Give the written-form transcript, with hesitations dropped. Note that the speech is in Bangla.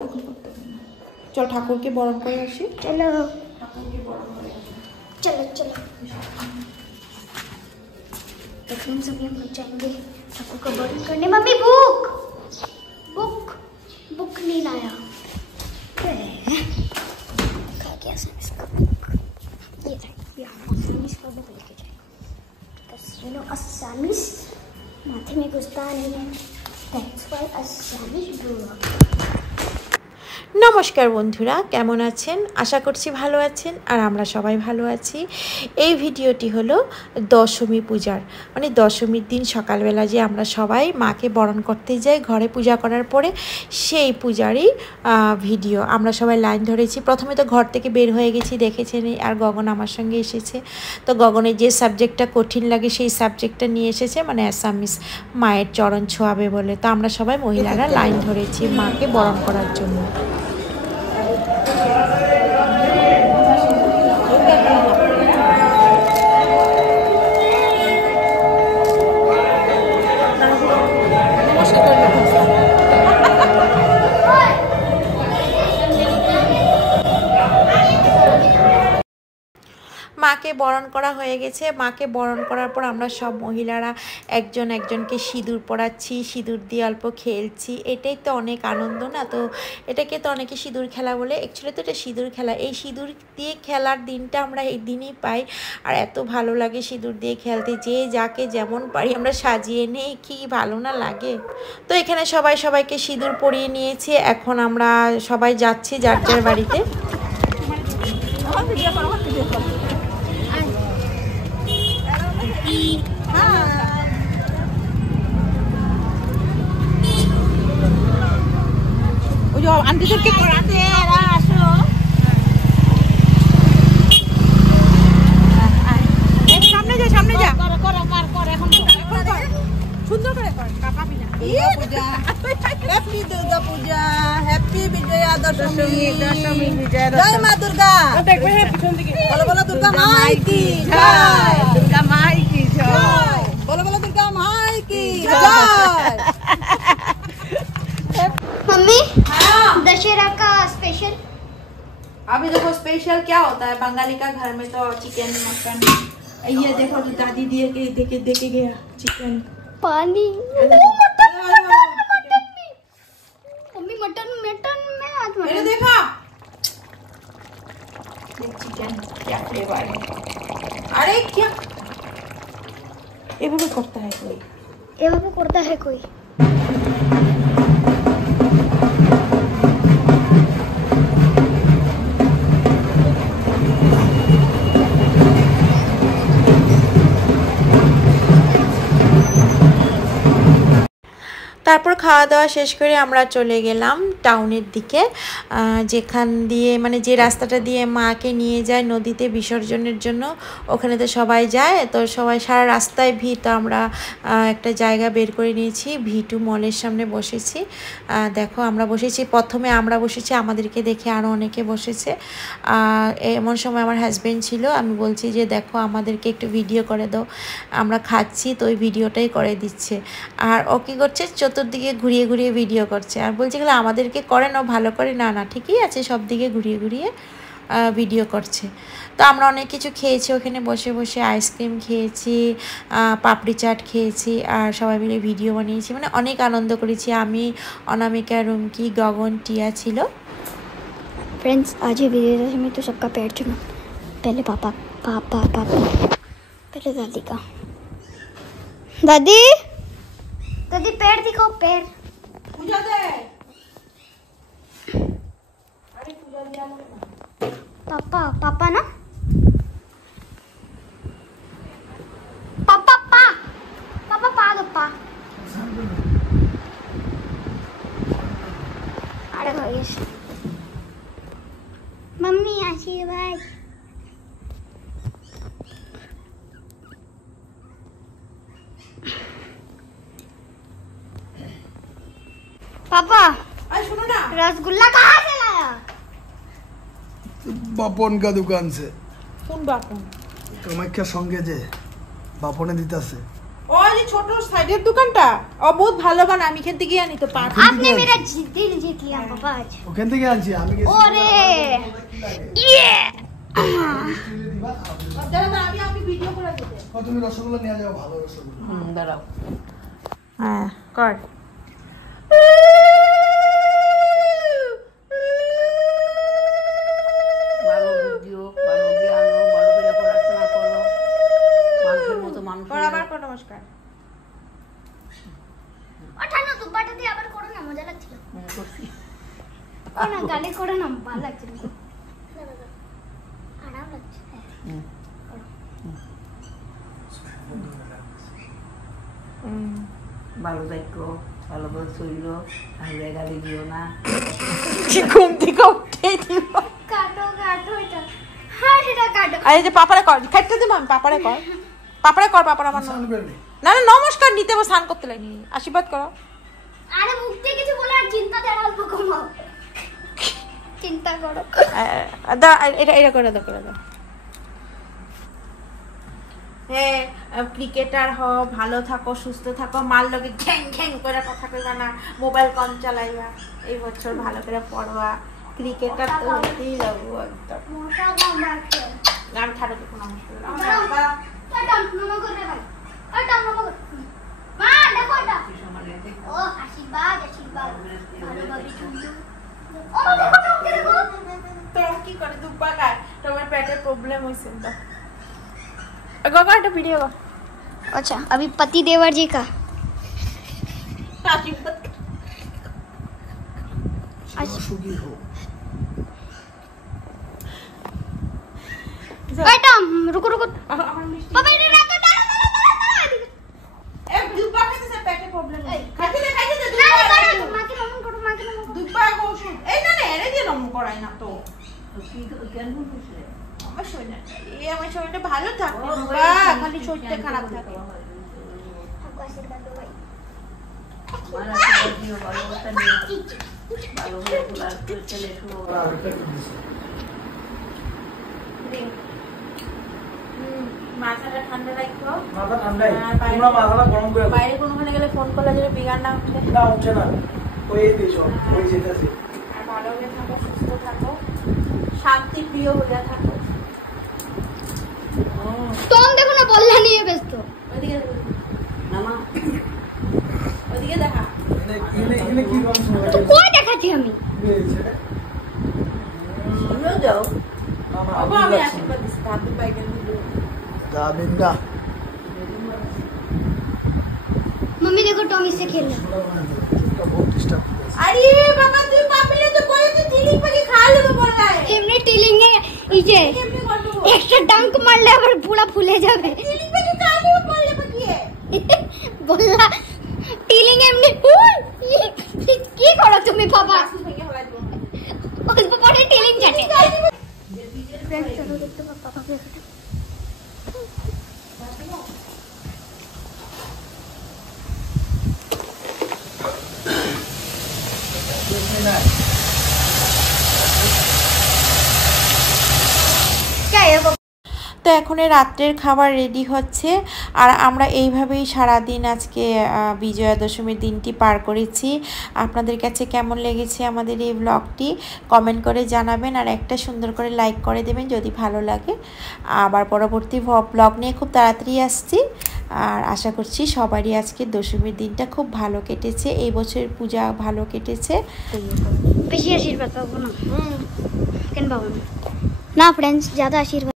चल ठाकुर के बरण करे आसि। चलो ठाकुर के बरण करे चलो चलो तो फ्रेंड्स अभी हम लोग जाएंगे ठाकुर का बरण करने। मम्मी बुक बुक बुक नहीं लाया। खा गया इसका बुक। ये इसका बुक लेके जाए because you know Assamese माथे में घुसता नहीं है। That's why Assamese grew up. नमस्कार बंधुरा केमन आছেন आशा करছি ভালো আছেন আর আমরা সবাই ভালো আছি। এই ভিডিওটি হলো দশমী পূজার মানে দশমীর দিন সকালবেলা যে আমরা সবাই মাকে বরণ করতে যাই ঘরে পূজা করার পরে সেই পূজারই ভিডিও। আমরা সবাই লাইন ধরেছি। প্রথমে তো ঘর থেকে বের হয়ে গেছি দেখেছেন, আর গগন আমার সঙ্গে এসেছে। তো গগনের যে সাবজেক্টটা কঠিন লাগে সেই সাবজেক্টটা নিয়ে এসেছে, মানে অ্যাসামিস মায়ের চরণ ছোঁয়াবে বলে। তো আমরা সবাই মহিলারা লাইন ধরেছি মাকে বরণ করার জন্য। মাকে বরণ করা হয়ে গেছে। মাকে বরণ করার পর আমরা সব মহিলারা একজন একজনকে সিঁদুর পরাচ্ছি, সিঁদুর দিয়ে অল্প খেলছি। এটাই তো অনেক আনন্দ না? তো এটাকে তো অনেকে সিঁদুর খেলা বলে, অ্যাকচুয়ালি তো এটা সিঁদুর খেলা। এই সিঁদুর দিয়ে খেলার দিনটা আমরা এই দিনই পাই, আর এত ভালো লাগে সিঁদুর দিয়ে খেলতে। যে যাকে যেমন পারি আমরা সাজিয়ে নেই, কি ভালো না লাগে। তো এখানে সবাই সবাইকে সিঁদুর পরিয়ে নিয়েছি। এখন আমরা সবাই যাচ্ছি যার যার বাড়িতে। আন্টিদেরকে করাতে আসো। সামনে যা সামনে যা এখন সুন্দর করে কর। হ্যাপি দুর্গা পূজা, হ্যাপি বিজয়া দশমী, দশমী বিজয়া দশমী। জয় মা দুর্গা। বলো বলো দুর্গা মাই কি জয়, দুর্গা মাই কি জয়। বলো বলো দুর্গা মাই কি জয়। मम्मी दशहरा का स्पेशल अभी देखो स्पेशल क्या होता है बंगाली का घर में, तो चिकन मटन। ये देखो दादी दिए के देखे गया चिकन पानी। मम्मी मटन मटन में आज मैंने देखा चिकन क्या फ्लेवर है। अरे क्या ये भी करता है कोई, ये भी करता है कोई। তারপর খাওয়া দাওয়া শেষ করে আমরা চলে গেলাম টাউনের দিকে, যেখান দিয়ে মানে যে রাস্তাটা দিয়ে মাকে নিয়ে যায় নদীতে বিসর্জনের জন্য। ওখানে তো সবাই যায়, তো সবাই সারা রাস্তায় ভিড়। তো আমরা একটা জায়গা বের করে নিয়েছি, ভি2 মলের সামনে বসেছি। দেখো আমরা বসেছি, প্রথমে আমরা বসেছি, আমাদেরকে দেখে আরও অনেকে বসেছে। এমন সময় আমার হাজব্যান্ড ছিল, আমি বলছি যে দেখো আমাদেরকে একটু ভিডিও করে দাও, আমরা খাচ্ছি। তো ওই ভিডিওটাই করে দিচ্ছে। আর ও কী করছে, চতুর্দিকে ঘুরিয়ে ঘুরিয়ে ভিডিও করছে, আর বলছে গেলে আমাদেরকে করে না ভালো করে। না না ঠিকই আছে, সব দিকে ঘুরিয়ে ঘুরিয়ে ভিডিও করছে। তো আমরা অনেক কিছু খেয়েছি ওখানে বসে বসে, আইসক্রিম খেয়েছি, পাপড়ি চাট খেয়েছি, আর সবাই মিলে ভিডিও বানিয়েছি। মানে অনেক আনন্দ করেছি। আমি, অনামিকা, রুমকি, গগন, টিয়া ছিল। फ्रेंड्स आज ही विजय में तो सबका पैर छूना। पहले पापा पापा पापा पहले दादी का। दादी दादी पैर दिखाओ, पैर। पूजा दे। अरे पूजा दिया पापा पापा ना पापा पा पापा पा दो पा। अरे भाई मम्मी आशीर्वाद। पापा अरे सुनो ना, रसगुल्ला कहाँ से लाया? বাপন का दुकान से। कौन बापन? কামাখ্যার সঙ্গে যে বাপনে দিতেছে। ও ওই যে ছোট সাইডের দোকানটা ও বহুত ভালো বানায়, আমি এখান থেকে আনি তো পাঁচ। आपने मेरा दिल जीत लिया पापा आज। ওখান থেকে আনছি আমি। ওরে ইয়ে দাদা আমি আপনি ভিডিও করে দিতে। তুমি রসগোল্লা নিয়ে যাও, ভালো রসগোল্লা। দাঁড়াও। হ্যাঁ কর। ভালো বুঝিও, ভালো জ্ঞানো, ভালো করে পড়াশোনা করো, মানুষের মতো মানুষ কর আবার কর নমস্কার। ওঠানো দুপাটা দিয়ে আবার করো না, মজা লাগছিল। করছি। না গালে করো না, ভালো লাগছিল। আরাম লাগছে। ভালো দেখো, ভালো করে চইল, ভালো গালি দিও না। ঘুম থেকে উঠে দিব। কাটো কাটো এটা, হ্যাঁ সেটা কাটো। আরে যে পাপারে কর, খাইতে দে মামি, পাপারে কর, পাপারে কর, পাপার আমার স্নান করে নে। না না নমস্কার নিতে হবে, স্নান করতে লাগি, আশীর্বাদ করো। আরে মুখ দিয়ে কিছু বলে আর চিন্তা দেওয়ার অল্প কমাও, চিন্তা করো। দা এটা এটা করে দাও, করে দাও। হ্যাঁ ক্রিকেটার হও, ভালো থাকো, সুস্থ থাকো, মার লগে ঘ্যাং ঘ্যাং করে কথা কইবা না, মোবাইল কম চালাইবা, এই বছর ভালো করে পড়বা, ক্রিকেটার তো হতেই লাগবো একদম। মোটা কম রাখছে। আমি ঠাড়ো দেখো নমস্কার। টাটা নমো করে ভাই, টাটা নমো করে। মা দেখো এটা, ও আশীর্বাদ আশীর্বাদ, ভালোভাবে চলছো। ও দেখো টমকে দেখো, তোর কি করে দুব্বা খায়, তোমার পেটের প্রবলেম হইছে তো। গগা একটা ভিডিও কর। अच्छा अभी पति देवर जी का সুখী হো। बेटा रुको रुको पापा इधर रखो, এক দুব্বা খাইতেছে, পেটে প্রবলেম হইছে। খাইতে দে माँ के नमन करो, माँ के नमन करो। দুব্বা ওষুধ এই না এরে দিয়ে নম করাই না তো। কেন বলছিস? আমার শরীর এই আমার শরীরটা ভালো থাকে দুব্বা, খালি শরীরটা খারাপ থাকে। हमको आशीर्वाद दो भाई। মারা আশীর্বাদ দিও, ভালোবাসা দিও, ভালো হয়ে তোলার ছেলে শুরু। মাথাটা ঠান্ডা রাখো। মাথা ঠান্ডাই, তোমরা মাথাটা গরম করে দাও। বাইরে কোনোখানে গেলে ফোন করলে যেন বিগাড় না উঠে। না উঠছে না, ওই দিছো ওই যেতেছে। আর ভালো হয়ে থাকো, সুস্থ থাকো, শান্তি প্রিয় হয়ে থাকো। तुम देखो ना बोलना नहीं है व्यस्त ওইদিকে মামা ওইদিকে দেখা। এনে কি রকম সময় तो कोई দেখাচ্ছি আমি হয়েছে? শুনেও যাও। মামা বাবা আমি আশীর্বাদ দিচ্ছি, দাদু বাইকের ভিডিও। দাবিন্দা मम्मी देखो टॉम इससे खेल रहा है। এটা বহুত ডিস্টার্ব করছে। আরে বাবা তুই পাপিলে তো বলে তুই টিলিং পাখি খা লেবো বললাই। এমনি টিলিংয়ে ইজে কেমনে করবো? একটা ডাঙ্ক মারলে আবার পুরা ফুলে যাবে। টিলিং পাখি খা লেবো বললে পাকিয়ে। বললা টিলিং এমনি কি করো তুমি বাবা? ভেঙে ফেলাই দেবো। অল্প পরে টিলিং চাটে। ফ্রেন্ডস চলো দেখতে পাপা দেখো। তো এখন রাত্রের খাবার রেডি হচ্ছে, আর আমরা এইভাবেই সারাদিন আজকে বিজয়া দশমীর দিনটি পার করেছি। আপনাদের কাছে কেমন লেগেছে আমাদের এই ব্লগটি কমেন্ট করে জানাবেন, আর একটা সুন্দর করে লাইক করে দেবেন যদি ভালো লাগে। আবার পরবর্তী ব্লগ নিয়ে খুব তাড়াতাড়ি আসছি, আর আশা করছি সবারই আজকে দশমীর দিনটা খুব ভালো কেটেছে, এই বছরের পূজা ভালো কেটেছে। বেশি আশীর্বাদ পাবো না, কেন পাবো না? না ফ্রেন্ডস ज़्यादा आशीर्वाद